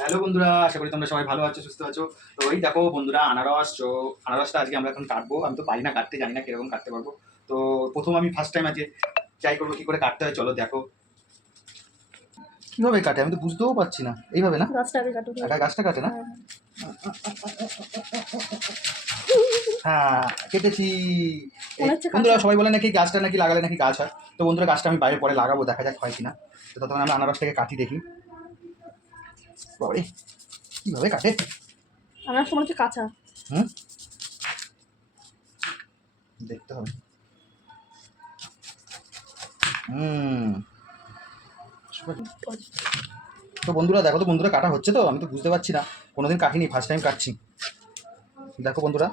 Hello বন্ধুরা, আশা করি তোমরা সবাই ভালো আছো, সুস্থ আছো। তো ওই দেখো বন্ধুরা, আনারসটা আজকে আমরা এখন কাটবো। আমি তো পারি না কাটতে, জানি না কিরকম কাটতে পারবো। তো প্রথম আমি ফার্স্ট টাইম আজকে ট্রাই করবো কি করে কাটতে হয়। চলো দেখো কিভাবে কাটে, আমি তো বুঝতেও পারছি না। এইভাবে না, গাছটা কাটে না। হ্যাঁ, কেটেছি। বন্ধুরা সবাই বলে নাকি গাছটা নাকি লাগালে নাকি গাছ হয়। তো বন্ধুরা গাছটা আমি বাইরে পরে লাগাবো, দেখা যাক হয় কিনা। তো ততক্ষণ আমরা আনারসটাকে কাটি দেখি। বাবারে, কিভাবে কাটে? আনারস মনে হচ্ছে কাঁচা। দেখতে হবে। তো বন্ধুরা দেখো, তো বন্ধুরা কাটা হচ্ছে, তো আমি তো বুঝতে পারছি না, কোনোদিন কাটিনি, ফার্স্ট টাইম কাটছি। দেখো বন্ধুরা,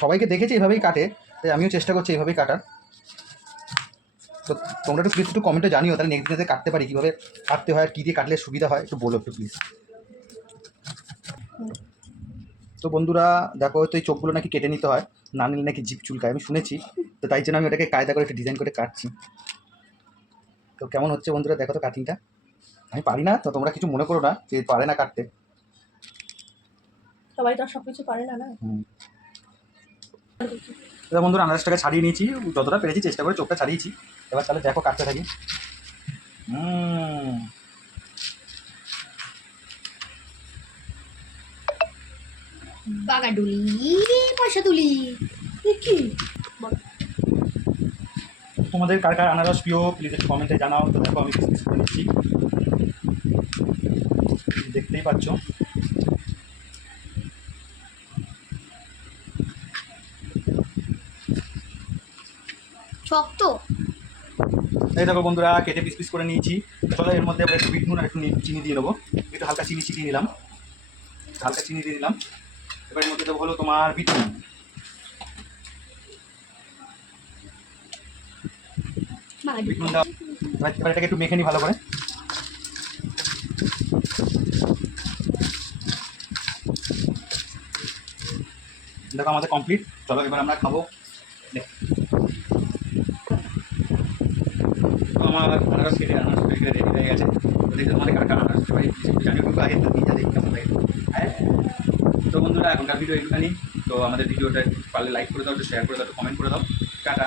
সবাইকে দেখেছি এভাবেই কাটে, তাই আমিও চেষ্টা করছি এভাবেই কাটার। তো তোমরা একটু প্লিজ একটু কমেন্টে জানিও, তাহলে নেক্সট ডেতে কাটতে পারি, কীভাবে কাটতে হয়, কী দিয়ে কাটলে সুবিধা হয় একটু বলো একটু প্লিজ। তো বন্ধুরা দেখো, তো এই চোখগুলো নাকি কেটে নিতে হয়, না নিলে নাকি জিভ চুলকায়, আমি শুনেছি। তো তাই জন্য আমি ওটাকে কায়দা করে একটু ডিজাইন করে কাটছি। তো কেমন হচ্ছে বন্ধুরা দেখো তো কাটিংটা। আমি পারি না, তো তোমরা কিছু মনে করো না যে পারে না কাটতে। সবাই তো আর সবকিছু পারে না। এবার বন্ধুরা আনারসটাকে ছাড়িয়ে নিয়েছি, যতটা পেরেছি চেষ্টা করে চোখটা ছাড়িয়েছি। এবার তাহলে দেখো কাটতে থাকি। বাগাডুলি পয়সা তুলি কি তোমাদের কার কার আনারস প্রিয় প্লিজ একটু কমেন্টে জানাও। তো দেখো আমি পিস করে নিচ্ছি, দেখতেই পাচ্ছ। শক্ত। এই দেখো বন্ধুরা কেটে পিস পিস করে নিয়েছি। চলো এর মধ্যে একটু বিট নুন আর একটু চিনি দিয়ে দেবো। একটু হালকা চিনি ছিটিয়ে নিলাম, হালকা চিনি দিয়ে দিলাম। এবার এর মধ্যে দেবো হলো তোমার বিট নুন। বিট নুন দাও। এবার এটাকে একটু মেখে নিই ভালো করে। দেখো আমাদের কমপ্লিট। চলো এবার আমরা খাবো। আমার আনারস কেটে রেডি হয়ে গেছে। তো দেখো আমাদের কাকা আনারস সবাই জানি একটু আগে তো নিয়ে দেখি কেমন লাগে। হ্যাঁ, তো বন্ধুরা এখনকার ভিডিও একটুখানি। তো আমাদের ভিডিওটা পারলে লাইক করে দাও, একটু শেয়ার করে দাও, একটু কমেন্ট করে দাও। টাটা।